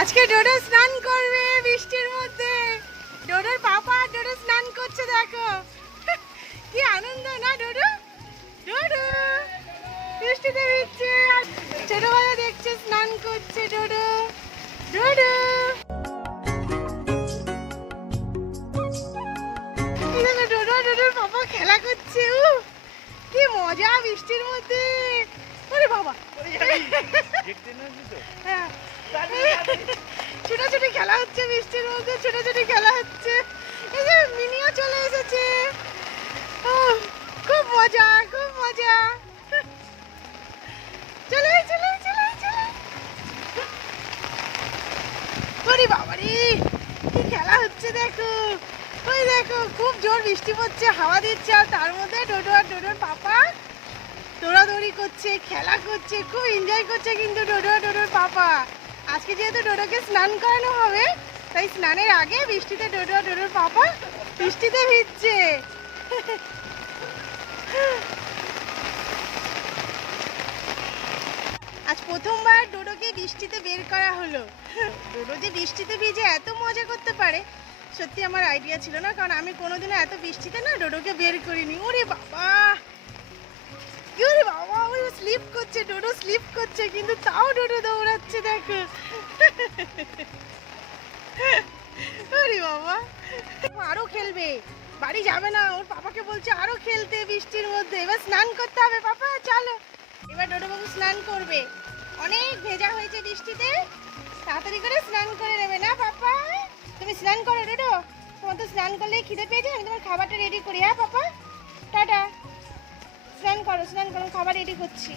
আজকে ডোডো স্নান করবে বৃষ্টির মধ্যে। ডোডোর পাপা আর ডোডো স্নান করছে দেখো। কি আনন্দ না ডোডো? ডোডো বৃষ্টিতে ভিজছে আর ছোটবেলা দেখছে স্নান করছে ডোডো। ডোডো। ডোডো ডোডোর পাপা খেলা করছে উ। কি মজা বৃষ্টির মধ্যে। ওরে বাবা। হ্যাঁ। বৃষ্টির মধ্যে ছোটাছুটি খেলা হচ্ছে। এই যে মিনিও চলে এসেছে। খুব মজা খুব মজা। চলে চলে চলে চলে। ওরে বাবারে, কি খেলা হচ্ছে দেখো। ওই দেখো, খুব জোর বৃষ্টি পড়ছে, হাওয়া দিচ্ছে, আর তার মধ্যে ডোডো আর ডোডোর পাপা দৌড়াদৌড়ি করছে, খেলা করছে, খুব এনজয় করছে কিন্তু ডোডো ডোডোর পাপা। আজকে যেহেতু ডোডোকে স্নান করানো হবে তাই স্নানের আগে বৃষ্টিতে ডোডো আর ডোডোর পাপা বৃষ্টিতে ভিজছে। আজ প্রথমবার ডোডোকে বৃষ্টিতে বের করা হলো। ডোডো যে বৃষ্টিতে ভিজে এত মজা করতে পারে, সত্যি আমার আইডিয়া ছিল না, কারণ আমি কোনোদিনও এত বৃষ্টিতে না ডোডোকে বের করিনি। ওরে বাবা! ওরে বাবা ওই স্লিপ করছে, ডোডো স্লিপ করছে, কিন্তু তাও ডোডো দৌড়াচ্ছে, দেখো। আরে বাবা। আরও খেলবে। বাড়ি যাবে না। ওর পাপাকে বলছে আরও খেলতে বৃষ্টির মধ্যে। এবার স্নান করতে হবে, পাপা। চলো। এবার ডোডো বাবু স্নান করবে। অনেক ভেজা হয়েছে বৃষ্টিতে। তাড়াতাড়ি করে স্নান করে নেবে না, পাপা? তুমি স্নান করো, ডোডো। তোমার তো স্নান করলে খিদে পেয়েছে আমি তোমার খাবারটা রেডি করি হ্যাঁ পাপা? টাটা। স্নান করো স্নান করো। খাবার রেডি করছি।